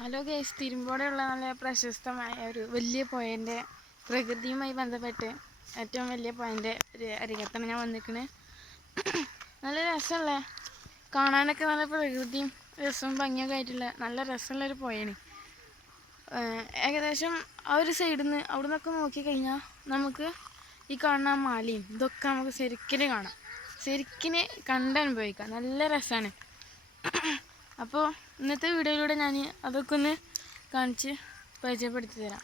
Hello guys, തിരുമ്പോടെയുള്ള നല്ല പ്രശസ്തമായ ഒരു വലിയ പുഴൻ്റെ പ്രകൃതിയുമായി ബന്ധപ്പെട്ട് ഏറ്റവും വലിയ പുഴൻ്റെ ഒരു അരികത്താണ് ഞാൻ വന്നിരിക്കുന്നത്. നല്ല രസമുള്ള കാണാനൊക്കെ നല്ല പ്രകൃതിയും രസവും ഭംഗിയൊക്കെ ആയിട്ടുള്ള നല്ല രസമുള്ളൊരു പുഴയാണ്. ഏകദേശം ആ ഒരു സൈഡിൽ നിന്ന് അവിടെ നിന്നൊക്കെ നോക്കിക്കഴിഞ്ഞാൽ നമുക്ക് ഈ കാണുന്ന മലയും ഇതൊക്കെ നമുക്ക് ശരിക്കും കാണാം, ശരിക്കും കണ്ടനുഭവിക്കാം. നല്ല രസമാണ്. അപ്പോൾ ഇന്നത്തെ വീഡിയോയിലൂടെ ഞാൻ അതൊക്കെ ഒന്ന് കാണിച്ച് പരിചയപ്പെടുത്തി തരാം.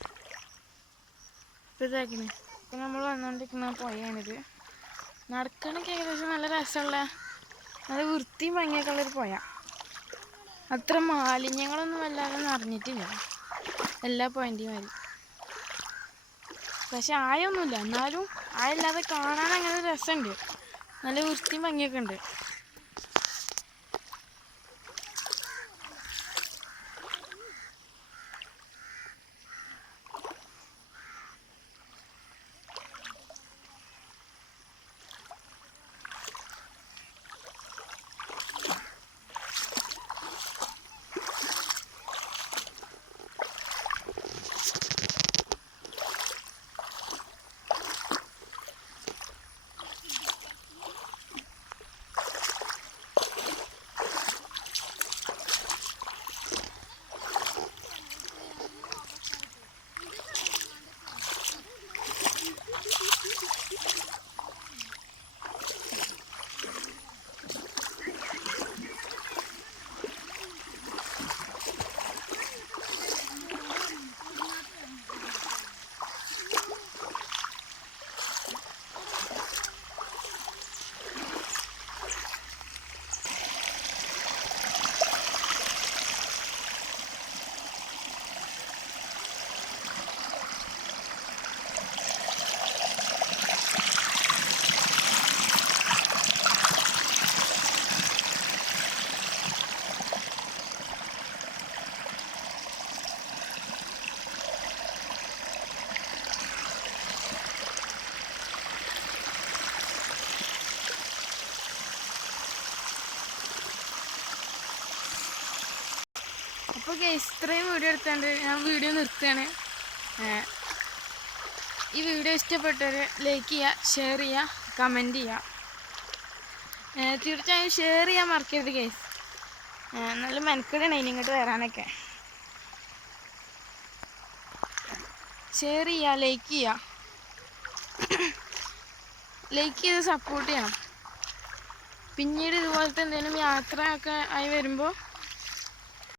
ഇപ്പോൾ ഇതാക്കണേ, ഇപ്പോൾ നമ്മൾ വന്നുകൊണ്ടിരിക്കുന്ന പുഴയാണിത്. നടക്കാനൊക്കെ ഏകദേശം നല്ല രസമുള്ള നല്ല വൃത്തിയും ഭംഗിയൊക്കെ ഉള്ളൊരു പുഴ. അത്ര മാലിന്യങ്ങളൊന്നും വല്ലാതെ നിറഞ്ഞിട്ടില്ല എല്ലാ പുഴൻ്റെയും മാതിരി. പക്ഷെ ആയൊന്നുമില്ല, എന്നാലും ആയില്ലാതെ കാണാൻ അങ്ങനെ രസമുണ്ട്. നല്ല വൃത്തിയും ഭംഗിയൊക്കെ ഉണ്ട്. അപ്പോൾ ഇത്രയും വീഡിയോ എടുത്തുകൊണ്ട് ഞാൻ വീഡിയോ നിർത്തുകയാണ്. ഈ വീഡിയോ ഇഷ്ടപ്പെട്ടവർ ലൈക്ക് ചെയ്യുക, ഷെയർ ചെയ്യുക, കമൻറ്റ് ചെയ്യുക. തീർച്ചയായും ഷെയർ ചെയ്യാൻ മറക്കരുത് ഗൈസ്. നല്ല മെനക്കെടാണ് ഇനി ഇങ്ങോട്ട് വരാനൊക്കെ. ഷെയർ ചെയ്യുക, ലൈക്ക് ചെയ്യുക, ലൈക്ക് ചെയ്ത് സപ്പോർട്ട് ചെയ്യണം. പിന്നീട് ഇതുപോലത്തെ എന്തെങ്കിലും യാത്രയൊക്കെ ആയി വരുമ്പോൾ